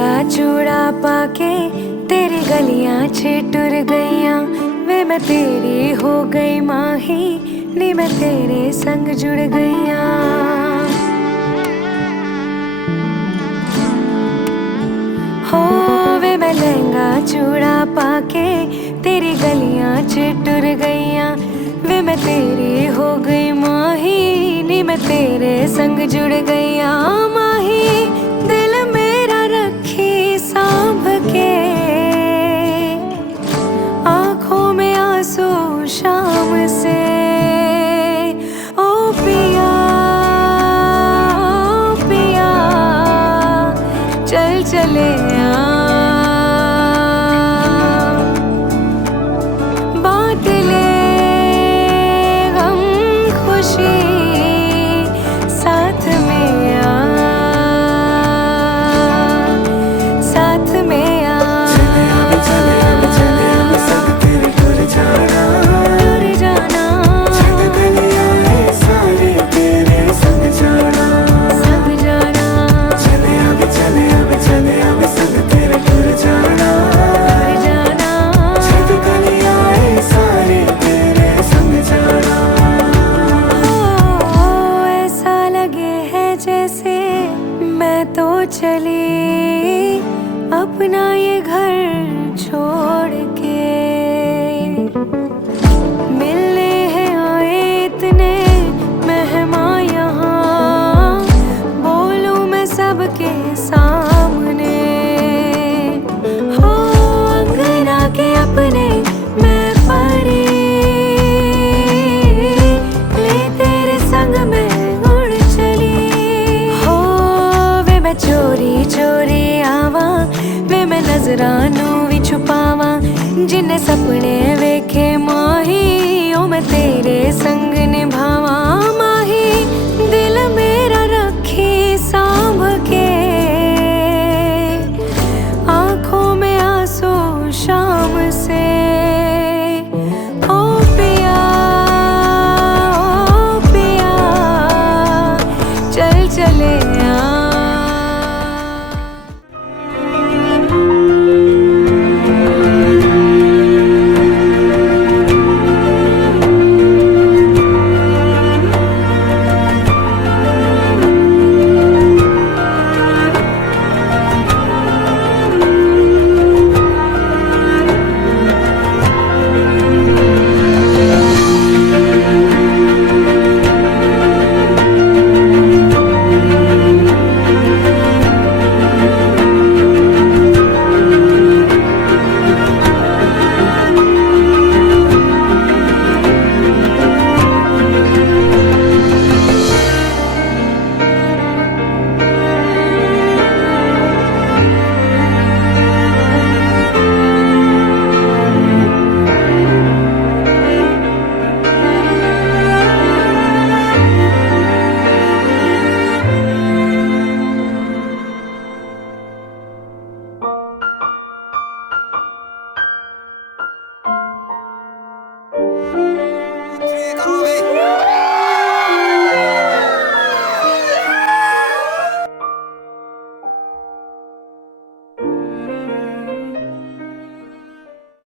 लहंगा चूड़ा पाके तेरी गलियां छिटुर गईयां वे मैं तेरी हो गई माही नी मैं तेरे संग जुड़ गईयां। हो वे मैं लहंगा चूड़ा पाके तेरी गलियां छिटुर गईयां वे मैं तेरी हो गई माही नी मैं तेरे संग जुड़ गईयां। माही दिल मेरा रखी सांभ के आंखों में आंसू शाम से ओ पिया पिया चल चले बांट ले गम खुशी साथ में साथ में मैं तो चली अपना ये घर छोड़ के। मिलने हैं आए इतने मेहमान यहाँ बोलूं मैं सबके सामने। हो अंगना के अपने मैं परी ले तेरे संग में चोरी चोरी आवा वे मैं नजरां नूं भी छुपावा जिन्ने सपने वेखे माही ओ मैं तेरे संग